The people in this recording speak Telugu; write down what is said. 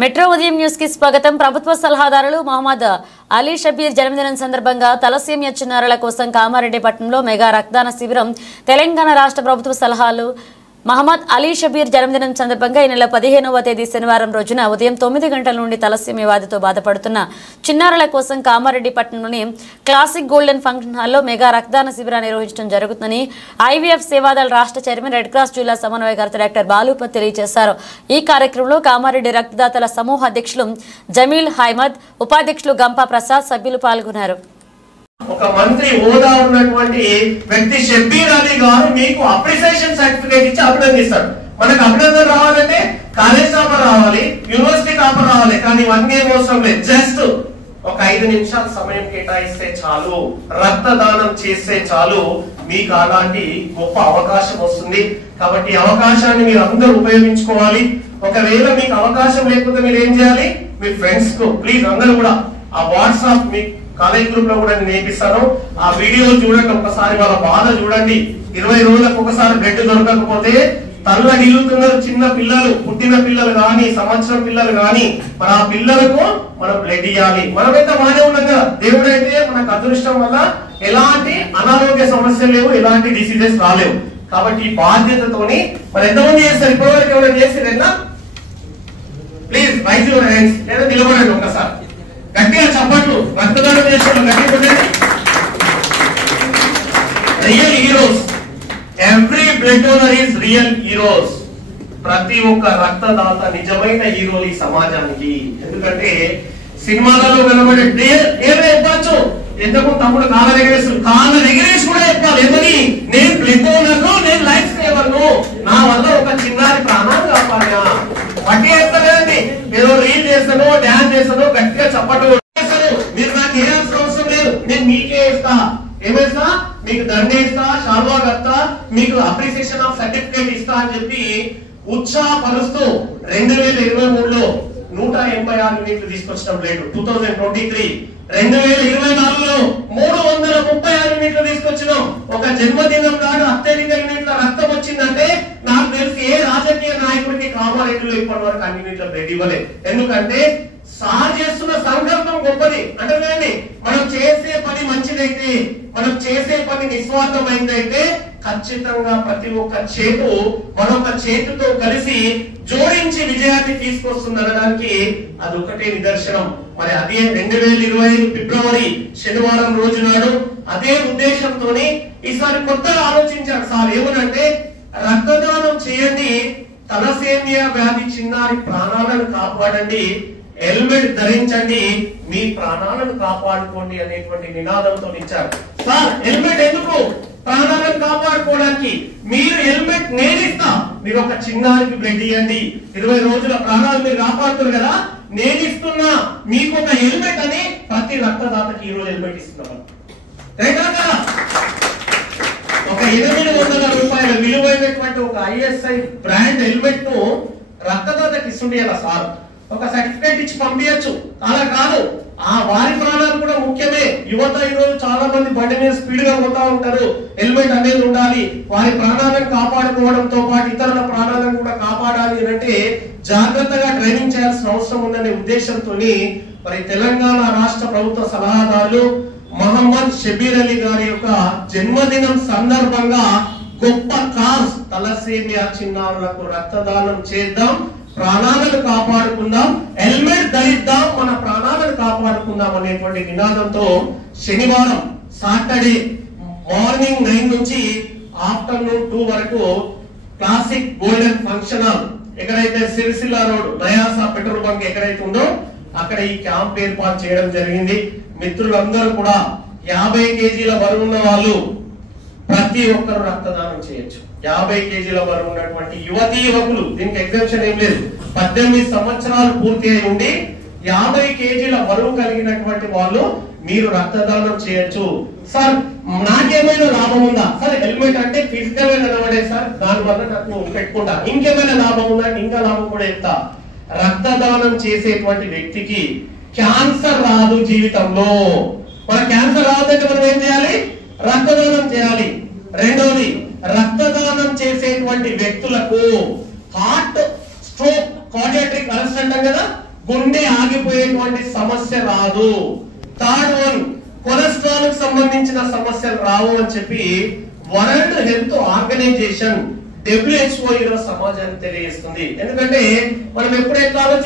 మెట్రో ఉదయం న్యూస్ కి స్వాగతం. ప్రభుత్వ సలహాదారులు మహమ్మద్ అలీ షబీర్ జన్మదినం సందర్భంగా తలసేమియా చిన్నారుల కోసం కామారెడ్డి పట్టణంలో మెగా రక్తదాన శిబిరం. తెలంగాణ రాష్ట్ర ప్రభుత్వ సలహాలు మహమ్మద్ అలీ షబీర్ జన్మదినం సందర్భంగా ఈ నెల 15వ తేదీ శనివారం రోజున ఉదయం 9 గంటల నుండి తలసేమియా వ్యాధితో బాధపడుతున్న చిన్నారుల కోసం కామారెడ్డి పట్టణంలోని క్లాసిక్ గోల్డెన్ ఫంక్షన్ హాల్లో మెగా రక్తదాన శిబిరాన్ని నిర్వహించడం జరుగుతుందని ఐవీఎఫ్ సేవాదళ రాష్ట్ర చైర్మన్, రెడ్ క్రాస్ జిల్లా సమన్వయకర్త డాక్టర్ బాలూపతి తెలియజేశారు. ఈ కార్యక్రమంలో కామారెడ్డి రక్తదాతల సమూహ అధ్యక్షులు జమీల్ హైమద్, ఉపాధ్యక్షులు గంపా ప్రసాద్, సభ్యులు పాల్గొన్నారు. ఒక మంత్రి హోదా ఉన్నటువంటి వ్యక్తి షబ్బీర్ అలీ గారు మీకు అప్రిసియేషన్ సర్టిఫికేట్ ఇచ్చి అభినందిస్తారు. మనకు అభినందన రావాలంటే కాలేజ్ టాపర్ రావాలి, యూనివర్సిటీ టాపర్ రావాలి, కానీ ఇవన్నీ అవసరం లేదు. జస్ట్ ఒక 5 నిమిషాల సమయం కేటాయిస్తే చాలు, రక్తదానం చేస్తే చాలు, మీకు అలాంటి గొప్ప అవకాశం వస్తుంది. కాబట్టి ఈ అవకాశాన్ని మీరు అందరూ ఉపయోగించుకోవాలి. ఒకవేళ మీకు అవకాశం లేకపోతే మీరు ఏం చేయాలి, మీ ఫ్రెండ్స్ కు ప్లీజ్ అందరూ కూడా ఆ వాట్సాప్ మీ కాలేజ్ గ్రూప్ లో కూడా నేను నేర్పిస్తాను. ఆ వీడియో చూడండి, ఒకసారి వాళ్ళ బాధ చూడండి. 20 రోజులకు ఒకసారి బ్లడ్ దొరకకపోతే తల్ల నిలుతున్నారు చిన్న పిల్లలు, పుట్టిన పిల్లలు గాని, సంవత్సరం పిల్లలు గాని. మరి ఆ పిల్లలకు మనం బ్లడ్ ఇవ్వాలి. మనమైతే బాగానే ఉన్నాం కదా, దేవుడైతే మనకు అదృష్టం వల్ల ఎలాంటి అనారోగ్య సమస్యలు లేవు, ఎలాంటి డిసీజెస్ రాలేవు. కాబట్టి ఈ బాధ్యతతోని మరి ఎంతమంది చేస్తారు, ఇప్పటివరకు ఎవరైనా చేస్తారేనా? ప్లీజ్ రైజ్ యువర్ హ్యాండ్స్, లేదా నిలబడండి ఒకసారి గట్టిగా చప్పట్లు. రక్తదానం చేస్తున్న గట్టి కొట్టండి. Real heroes, every blood donor is real heroes. ప్రతి ఒక్క రక్తదాత నిజమైన హీరోలు ఈ సమాజానికి. ఎందుకంటే సినిమాలలో వెలబడే ఏదో చెప్పచ్చు, ఎందుకు తమ్ముడు కాళ్ళ ఎగరేసి కూడా చెప్పాలి. ఎందుకని నేను బ్లడ్ డోనర్ను, నేను లైఫ్ సేవర్ను, నా వల్ల ఒక చిన్నారి ప్రాణాలు కాపాడినా. వడ్డీ వేస్తలేదండి, ఏదో రీల్ చేస్తాను, డాన్స్ చేస్తాను, గట్టిగా చప్పట్లు చేస్తాను. మీరు నాకు వేయాల్సిన అవసరం లేదు, నేను మీకే వేస్తా. ఏమేస్తా? మీకు దండేస్తా, షాల్వా కడతా, మీకు అప్రిసియేషన్ ఆఫ్ సర్టిఫికేట్ ఇస్తా అని చెప్పి ఉత్సాహపరుస్తూ 2023లో 186 యూనిట్లు తీసుకొచ్చిన బ్లడ్. 2023 2024లో 336 యూనిట్లు తీసుకొచ్చినాం. ఒక జన్మదినం నాడు అత్యధిక యూనిట్ల రక్తం వచ్చిందంటే నాకు తెలిసి ఏ రాజకీయ నాయకుడికి కామారెడ్డిలో ఇప్పటి వరకు అన్ని యూనిట్ల బ్లడ్ ఇవ్వలేదు. ఎందుకంటే సార్ చేస్తున్న సంకల్పం గొప్పది. అంటే మనం చేసే పని మంచిదైతే, మనం చేసే పని నిస్వార్థమైందైతే ఖచ్చితంగా ప్రతి ఒక్క చేతు మరొక చేతితో కలిసి జోడించి విజయాన్ని తీసుకొస్తుందనడానికి అది ఒకటే నిదర్శనం. మరి అదే 2025 ఫిబ్రవరి శనివారం రోజు నాడు అదే ఉద్దేశంతోని ఈసారి కొత్తగా ఆలోచించారు సార్. ఏమనంటే రక్తదానం చేయండి, తలసేమియా వ్యాధి చిన్నారి ప్రాణాలను కాపాడండి, హెల్మెట్ ధరించండి, మీ ప్రాణాలను కాపాడుకోండి అనేటువంటి నినాదంతో ఇచ్చారు. సార్ హెల్మెట్ ఎందుకు? ప్రాణాలను కాపాడుకోవడానికి. మీరు హెల్మెట్ నేనిస్తా, మీరు ఒక చిన్నారికి బ్లడ్ ఇవ్వండి, 20 రోజుల ప్రాణాలు మీరు కాపాడుతున్నారు కదా, నేనిస్తున్నా మీకు ఒక హెల్మెట్ అని ప్రతి రక్తదాతకి ఈ రోజు హెల్మెట్ ఇస్తున్నాం. ఒక 800 రూపాయల విలువైనటువంటి ఒక ఐఎస్ఐ బ్రాండ్ హెల్మెట్ ను రక్తదాతకి ఇస్తుండే కదా సార్. ఒక సర్టిఫికేట్ ఇచ్చి పంపించచ్చు, అలా కాదు. ఆ వారి ప్రాణాలు కూడా ముఖ్యమే. యువత ఈ రోజు చాలా మంది బండి మీద స్పీడ్ గా పోతా ఉంటారు. హెల్మెట్ అనేది ఉండాలి. వారి ప్రాణాలను కాపాడుకోవడంతో పాటు ఇతరుల ప్రాణాలను కూడా కాపాడాలి అంటే జాగ్రత్తగా ట్రైనింగ్ చేయాల్సిన అవసరం ఉందనే ఉద్దేశంతో మరి తెలంగాణ రాష్ట్ర ప్రభుత్వ సలహాదారులు మహమ్మద్ షబీర్ అలీ గారి యొక్క జన్మదినం సందర్భంగా గొప్ప కాజ్, తలసేమియా చిన్నారులకు రక్తదానం చేద్దాం, ప్రాణాలను కాపాడుకుందాం, హెల్మెట్ ధరిద్దాం, మన ప్రాణాలను కాపాడుకుందాం అనేటువంటి నినాదంతో శనివారం సాటర్డే మార్నింగ్ 9 నుంచి ఆఫ్టర్నూన్ 2 వరకు క్లాసిక్ గోల్డెన్ ఫంక్షన్ హాల్, ఎక్కడైతే Sircilla road Nayasa petrol bunk ఎక్కడైతే ఉందో అక్కడ ఈ క్యాంప్ ఏర్పాటు చేయడం జరిగింది. మిత్రులందరూ కూడా 50 కేజీల బరువు ఉన్న వాళ్ళు ప్రతి ఒక్కరు రక్తదానం చేయొచ్చు. 50 కేజీల బరువు ఉన్నటువంటి యువతీ యువకులు, దీనికి ఎగ్జామ్షన్ ఏం లేదు, 18 సంవత్సరాలు పూర్తి అయి ఉండి 50 కేజీల బరువు కలిగినటువంటి వాళ్ళు మీరు రక్తదానం చేయొచ్చు. సార్ నాకేమైనా లాభం ఉందా? సార్ హెల్మెట్ అంటే ఫిజికల్ గా కనబడే సార్, దాని వల్ల నాకు పెట్టుకుంటా. ఇంకేమైనా లాభం ఉందా? ఇంకా లాభం కూడా చెప్తా. రక్తదానం చేసేటువంటి వ్యక్తికి క్యాన్సర్ రాదు జీవితంలో. మన క్యాన్సర్ రావద్దంటే మనం ఏం చేయాలి? రక్తదానం చేయాలి. రెండోది, రక్తదానం చేసేటువంటి వ్యక్తులకు హార్ట్ స్ట్రోక్ కార్డియాక్ అరెస్ట్ అంటాం కదా, గుండె ఆగిపోయేటువంటి సమస్య రాదు. థర్డ్ వన్, కొలెస్ట్రాల్ కు సంబంధించిన సమస్యలు రావు అని చెప్పి వరల్డ్ హెల్త్ ఆర్గనైజేషన్ WHO ఈరోజు సమాజానికి తెలియజేస్తుంది. ఎందుకంటే మనం ఎప్పుడైతే